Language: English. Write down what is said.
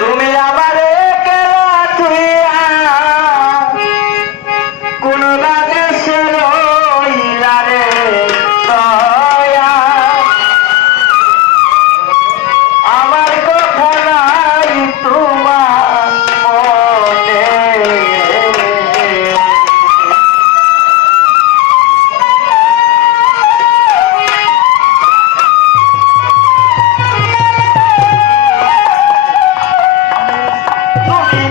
তুমি আমারে Oh.